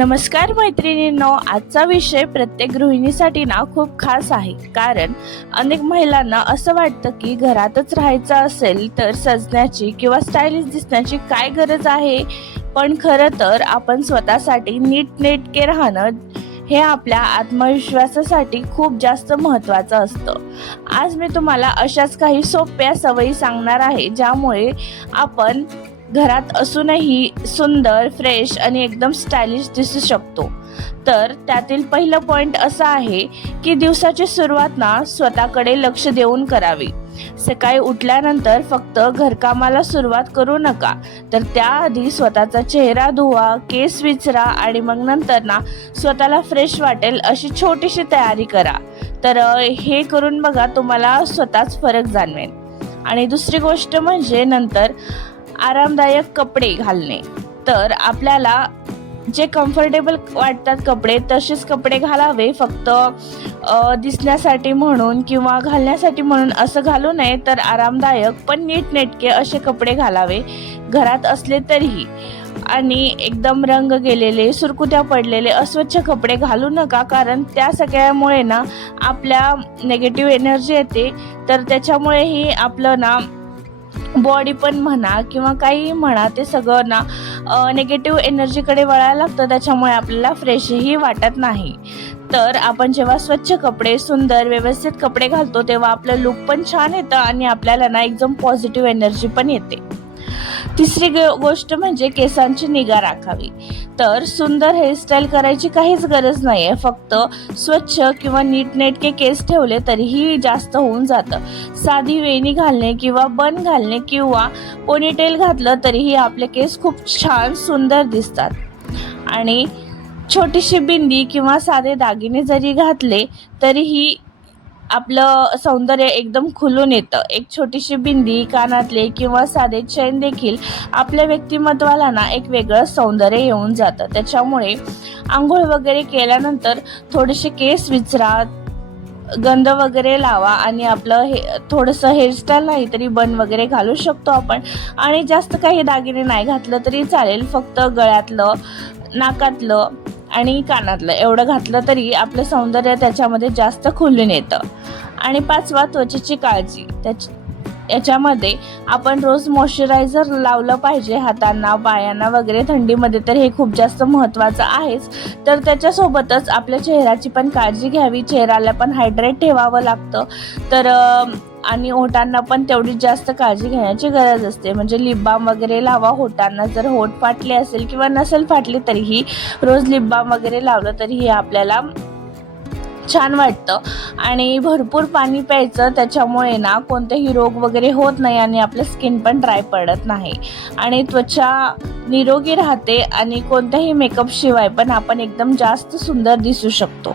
नमस्कार मैत्रिणींनो, आजचा विषय प्रत्येक गृहिणीसाठी ना खूप खास आहे. कारण अनेक महिलांना असं वाटतं की घरातच राहायचं असेल तर सजण्याची किंवा स्टायलिश दिसण्याची काय गरज आहे. पण खरं तर आपण स्वतःसाठी नीटनेटके राहणं हे आपल्या आत्मविश्वासासाठी खूप जास्त महत्त्वाचं असतं. आज मी तुम्हाला अशाच काही सोप्या सवयी सांगणार आहे ज्यामुळे आपण घरात असूनही सुंदर, फ्रेश आणि एकदम स्टायलिश दिसू शकतो. तर त्यातील पहिलं पॉइंट असं आहे की दिवसाची सुरुवात ना स्वतःकडे लक्ष देऊन करावी. सकाळी उठल्यानंतर फक्त घरकामाला सुरुवात करू नका, तर त्याआधी स्वतःचा चेहरा धुवा, केस विचरा आणि मग नंतर ना स्वतःला फ्रेश वाटेल अशी छोटीशी तयारी करा. तर हे करून बघा, तुम्हाला स्वतःच फरक जाणवेल. आणि दुसरी गोष्ट म्हणजे नंतर आरामदायक कपडे घालणे. तर आपल्याला जे कम्फर्टेबल वाटतात कपडे तसेच कपडे घालावे. फक्त दिसण्यासाठी म्हणून किंवा घालण्यासाठी म्हणून असं घालू नये, तर आरामदायक पण नीटनेटके असे कपडे घालावे घरात असले तरीही. आणि एकदम रंग गेलेले, सुरकुत्या पडलेले, अस्वच्छ कपडे घालू नका, कारण त्या सगळ्यामुळे ना आपल्या नेगेटिव्ह एनर्जी येते. तर त्याच्यामुळेही आपलं ना बॉडी पण म्हणा किंवा काही म्हणा ते सगळं ना निगेटिव्ह एनर्जीकडे वळायला लागतं. त्याच्यामुळे आपल्याला फ्रेशही वाटत नाही. तर आपण जेव्हा स्वच्छ कपडे, सुंदर व्यवस्थित कपडे घालतो तेव्हा आपलं लुक पण छान येतं आणि आपल्याला ना एकदम पॉझिटिव्ह एनर्जी पण येते. तिसरी गोष्ट म्हणजे केसांची निगा राखावी. तर सुंदर हेअरस्टाईल करायची काहीच गरज नाही आहे. फक्त स्वच्छ किंवा नीटनेटके केस ठेवले तरीही जास्त होऊन जातं. साधी वेणी घालणे किंवा बन घालणे किंवा पोनीटेल घातलं तरीही आपले केस खूप छान सुंदर दिसतात. आणि छोटीशी बिंदी किंवा साधे दागिने जरी घातले तरीही आपलं सौंदर्य एकदम खुलून येतं. एक छोटीशी बिंदी, कानातले किंवा साधे चैन देखील आपल्या व्यक्तिमत्वाला ना एक वेगळं सौंदर्य येऊन जातं. त्याच्यामुळे आंघोळ वगैरे केल्यानंतर थोडेसे केस विचरा, गंध वगैरे लावा आणि आपलं थोडंसं हेअरस्टाईल नाही तरी बन वगैरे घालू शकतो आपण. आणि जास्त काही दागिने नाही घातलं तरी चालेल. फक्त गळ्यातलं, नाकातलं आणि कानातलं एवढं घातलं तरी आपलं सौंदर्य त्याच्यामध्ये जास्त खुलून येतं. आणि पाचवा, त्वचेची काळजी. याच्यामध्ये आपण रोज मॉइश्चरायझर लावलं पाहिजे हातांना, पायांना वगैरे. थंडीमध्ये तर हे खूप जास्त महत्त्वाचं आहेच. तर त्याच्यासोबतच आपल्या चेहऱ्याची पण काळजी घ्यावी. चेहऱ्याला पण हायड्रेट ठेवावं लागतं. तर आणि ओठांना पण तेवढीच जास्त काळजी घेण्याची गरज असते. म्हणजे लिप बाम वगैरे लावा होटांना. जर होठ फाटले असेल किंवा नसेल फाटली तरीही रोज लिप बाम वगैरे लावलं तरीही आपल्याला छान वाटतं. आणि भरपूर पाणी प्यायचं. त्याच्यामुळे ना कोणतेही रोग वगैरे होत नाही आणि आपलं स्किन पण ड्राय पडत नाही आणि त्वचा निरोगी राहते. आणि कोणत्याही मेकअप शिवाय पण आपण एकदम जास्त सुंदर दिसू शकतो.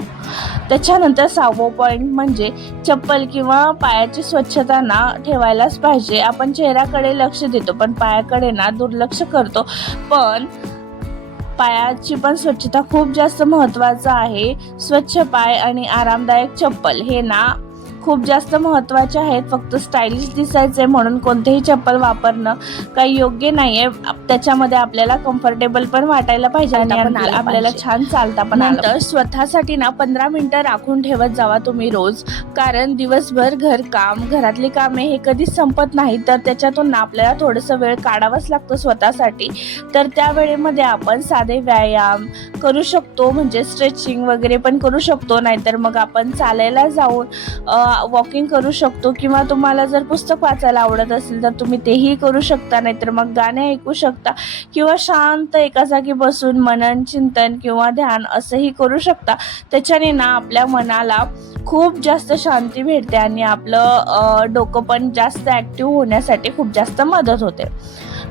त्याच्यानंतर 6वं पॉईंट म्हणजे चप्पल किंवा पायाची स्वच्छता ना ठेवायलाच पाहिजे. आपण चेहऱ्याकडे लक्ष देतो पण पायाकडे ना दुर्लक्ष करतो. पण पायाची पण स्वच्छता खूप जास्त महत्त्वाचं आहे. स्वच्छ पाय आणि आरामदायक चप्पल हे ना खूप जास्त महत्त्वाचे आहेत. फक्त स्टायलिश दिसायचे म्हणून कोणतेही चप्पल वापरणं काही योग्य नाही आहे. त्याच्यामध्ये आपल्याला कम्फर्टेबल पण वाटायला पाहिजे आणि आपल्याला छान चालता पण आलं. नंतर स्वतःसाठी ना 15 मिनिटं राखून ठेवत जावा तुम्ही रोज. कारण दिवसभर घरकाम, घरातली कामे हे कधीच संपत नाही. तर त्याच्यातून ना आपल्याला थोडंसं वेळ काढावाच लागतो स्वतःसाठी. तर त्या वेळेमध्ये आपण साधे व्यायाम करू शकतो. म्हणजे स्ट्रेचिंग वगैरे पण करू शकतो. नाहीतर मग आपण चालायला जाऊन वॉकिंग करू शकतो. किंवा तुम्हाला जर पुस्तक वाचायला आवडत असेल तर तुम्ही तेही करू शकता. नाहीतर मग गाणे ऐकू शकता किंवा शांत एका जागी बसून मनन, चिंतन किंवा ध्यान असंही करू शकता. त्याच्याने ना आपल्या मनाला खूप जास्त शांती भेटते आणि आपलं डोकं पण जास्त ॲक्टिव्ह होण्यासाठी खूप जास्त मदत होते.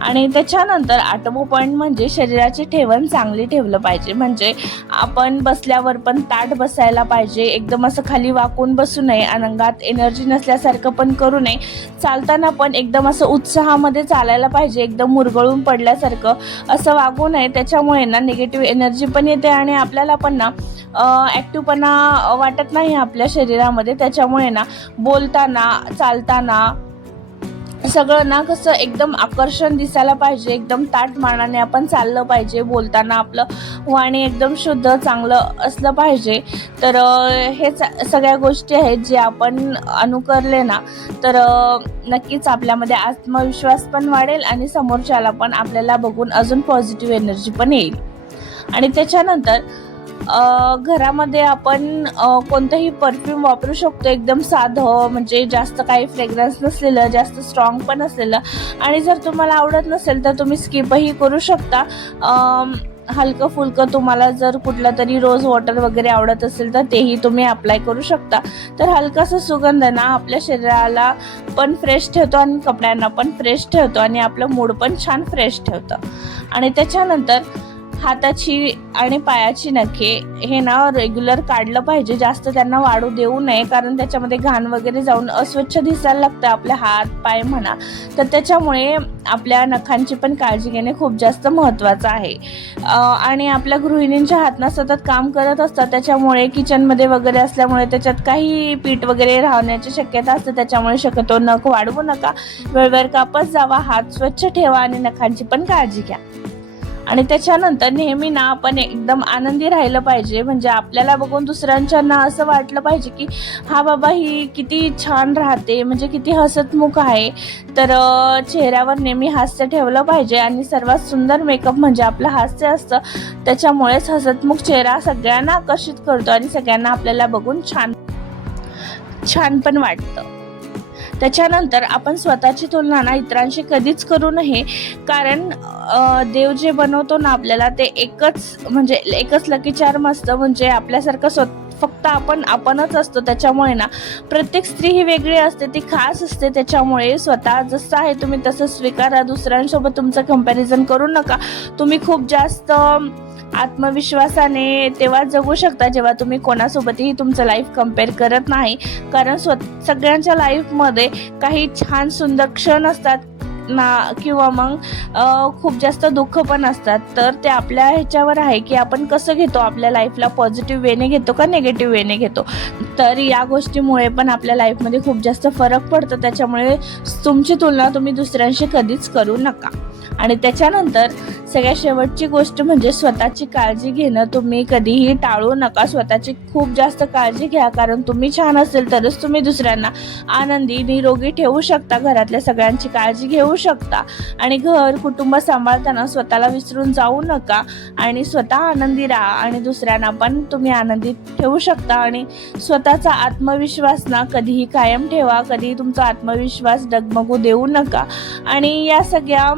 आणि त्याच्यानंतर 8वं पॉईंट म्हणजे शरीराची ठेवण चांगली ठेवलं पाहिजे. म्हणजे आपण बसल्यावर पण ताठ बसायला पाहिजे. एकदम असं खाली वाकून बसू नये. अंगात एनर्जी नसल्यासारखं पण करू नये. चालताना पण एकदम असं उत्साहामध्ये चालायला पाहिजे. एकदम मुरगळून पडल्यासारखं असं वागू नये. त्याच्यामुळे ना निगेटिव्ह एनर्जी पण येते आणि आपल्याला पण ना ॲक्टिव्हपणा वाटत नाही आपल्या शरीरामध्ये. त्याच्यामुळे ना बोलताना, चालताना सगळं ना कसं एकदम आकर्षण दिसायला पाहिजे, एकदम ताठ मानाने आपण चाललं पाहिजे, बोलताना आपलं वाणी एकदम शुद्ध चांगलं असलं पाहिजे. तर हे सगळ्या गोष्टी आहेत जे आपण अनुकरले ना तर नक्कीच आपल्यामध्ये आत्मविश्वास पण वाढेल आणि समोरच्याला पण आपल्याला बघून अजून पॉझिटिव्ह एनर्जी पण येईल. आणि त्याच्यानंतर घरामध्ये आपण कोणतंही परफ्यूम वापरू शकतो, एकदम साधं, म्हणजे जास्त काही फ्रेग्रन्स नसलेलं, जास्त स्ट्रॉंग पण नसलेलं. आणि जर तुम्हाला आवडत नसेल तर तुम्ही स्किपही करू शकता. हलकं फुलकं तुम्हाला जर कुठला तरी रोज वॉटर वगैरे आवडत असेल तर तेही तुम्ही अप्लाय करू शकता. तर हलकासा सुगंध ना आपल्या शरीराला पण फ्रेश ठेवतो आणि कपड्यांना पण फ्रेश ठेवतो आणि आपलं मूड पण छान फ्रेश ठेवतं. आणि त्याच्यानंतर हाताची आणि पायाची नखे हे ना रेग्युलर काढलं पाहिजे, जास्त त्यांना वाढू देऊ नये, कारण त्याच्यामध्ये घाण वगैरे जाऊन अस्वच्छ दिसायला लागतं आपले हात पाय म्हणा. तर त्याच्यामुळे आपल्या नखांची पण काळजी घेणे खूप जास्त महत्त्वाचं आहे. आणि आपल्या गृहिणींच्या हातनं सतत काम करत असतात, त्याच्यामुळे किचनमध्ये वगैरे असल्यामुळे त्याच्यात काही पीठ वगैरे राहण्याची शक्यता असते. त्याच्यामुळे शक्यतो नख वाढवू नका, वेळेवर कापत जावा, हात स्वच्छ ठेवा आणि नखांची पण काळजी घ्या. आणि त्याच्यानंतर नेहमी ना आपण एकदम आनंदी राहिलं पाहिजे, म्हणजे आपल्याला बघून दुसऱ्यांच्यांना असं वाटलं पाहिजे की हा बाबा ही किती छान राहते, म्हणजे किती हसतमुख आहे. तर चेहऱ्यावर नेहमी हास्य ठेवलं पाहिजे आणि सर्वात सुंदर मेकअप म्हणजे आपलं हास्य असतं. त्याच्यामुळेच हसतमुख चेहरा सगळ्यांना आकर्षित करतो आणि सगळ्यांना आपल्याला बघून छान छान पण वाटतं. त्याच्यानंतर आपण स्वतःची तुलना ना इतरांशी कधीच करू नये, कारण देव जे बनवतो ना आपल्याला ते एकच लकी चार्म असतं, म्हणजे आपल्यासारखं फक्त आपणच असतो. त्याच्यामुळे ना प्रत्येक स्त्री ही वेगळी असते, ती खास असते. त्याच्यामुळे स्वतः जसं आहे तुम्ही तसं स्वीकारा, दुसऱ्यांसोबत तुमचं कंपॅरिझन करू नका. तुम्ही खूप जास्त आत्मविश्वासाने तेव्हा जगू शकता जेव्हा तुम्ही कोणासोबतही तुमचं लाईफ कम्पेअर करत नाही, कारण सगळ्यांच्या लाईफमध्ये काही छान सुंदर क्षण असतात ना, किंवा मग खूप जास्त दुःख पण असतात. तर ते आपल्या ह्याच्यावर आहे की आपण कसं घेतो आपल्या लाईफला, पॉझिटिव्ह वेने घेतो का निगेटिव्ह वेने घेतो. तर या गोष्टीमुळे पण आपल्या लाईफमध्ये खूप जास्त फरक पडतो. त्याच्यामुळे तुमची तुलना तुम्ही दुसऱ्यांशी कधीच करू नका. आणि त्याच्यानंतर सगळ्यात शेवटची गोष्ट म्हणजे स्वतःची काळजी घेणं तुम्ही कधीही टाळू नका. स्वतःची खूप जास्त काळजी घ्या, कारण तुम्ही छान असेल तरच तुम्ही दुसऱ्यांना आनंदी निरोगी ठेवू शकता, घरातल्या सगळ्यांची काळजी घेऊ शकता. आणि घर कुटुंब सांभाळताना स्वतःला विसरून जाऊ नका आणि स्वतः आनंदी राहा आणि दुसऱ्यांना पण तुम्ही आनंदी ठेवू शकता. आणि स्वतःचा आत्मविश्वास ना कधीही कायम ठेवा, कधीही तुमचा आत्मविश्वास डगमगू देऊ नका. आणि या सगळ्या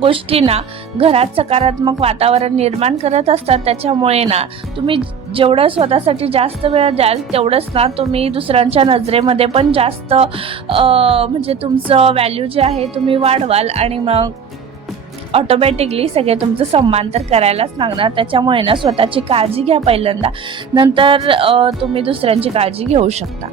गोष्टी ना घरात सकारात्मक वातावरण निर्माण करत असतात. त्याच्यामुळे ना तुम्ही जेवढं स्वतःसाठी जास्त वेळ द्याल तेवढंच ना तुम्ही दुसऱ्यांच्या नजरेमध्ये पण जास्त म्हणजे तुमचं व्हॅल्यू जे आहे तुम्ही वाढवाल आणि मग ऑटोमॅटिकली सगळे तुमचं सन्मान तर करायलाच लागणार. त्याच्यामुळे ना स्वतःची काळजी घ्या पहिल्यांदा, नंतर तुम्ही दुसऱ्यांची काळजी घेऊ शकता.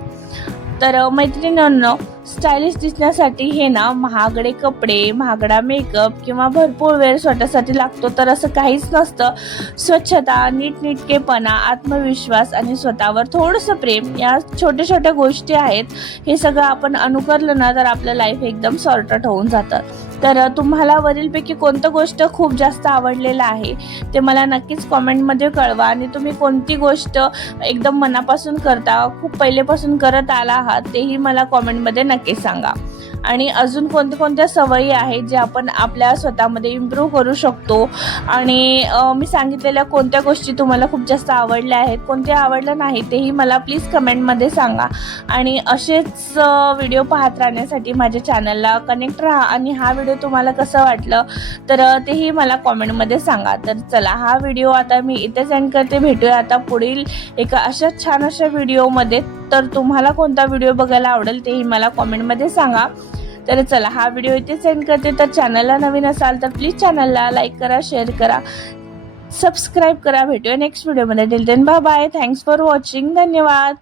तर मैत्रिणींनो, स्टायलिश दिसण्यासाठी हे ना महागडे कपडे, महागडा मेकअप किंवा भरपूर वेळ स्वतःसाठी लागतो तर असं काहीच नसतं. स्वच्छता, नीटनेटकेपणा, आत्मविश्वास आणि स्वतःवर थोडंसं प्रेम, या छोट्या छोट्या गोष्टी आहेत. हे सगळं आपण अनुकरलं ना तर आपलं लाईफ एकदम सॉर्टेड होऊन जातं. तर तुम्हाला वरीलपैकी कोणतं गोष्ट खूप जास्त आवडलेलं आहे ते मला नक्कीच कॉमेंटमध्ये कळवा. आणि तुम्ही कोणती गोष्ट एकदम मनापासून करता, खूप पहिलेपासून करत आला आहात तेही मला कॉमेंटमध्ये नक्की सांगा. आणि अजून कोणत्या सवयी आहेत जे आपण आपल्या स्वतःमध्ये इम्प्रूव्ह करू शकतो. आणि मी सांगितलेल्या कोणत्या गोष्टी तुम्हाला खूप जास्त आवडल्या आहेत, कोणत्या आवडल्या नाही तेही मला प्लीज कमेंटमध्ये सांगा. आणि असेच व्हिडिओ पाहत राहण्यासाठी माझ्या चॅनलला कनेक्ट राहा. आणि हा व्हिडिओ तुम्हाला कसं वाटलं तर तेही मला कॉमेंटमध्ये सांगा. तर चला, हा व्हिडिओ आता मी इथेच एंड करते. भेटूया आता पुढील एका अशा व्हिडिओमध्ये. तर तुम्हाला कोणता व्हिडिओ बघायला आवडेल तेही मला कॉमेंटमध्ये सांगा. तर चला, हा व्हिडिओ इथे सेंड करते. तर चॅनलला नवीन असाल तर प्लीज चॅनलला लाईक करा, शेअर करा, सबस्क्राईब करा. भेटूया नेक्स्ट व्हिडिओमध्ये. Till then bye bye. Thanks for watching. धन्यवाद.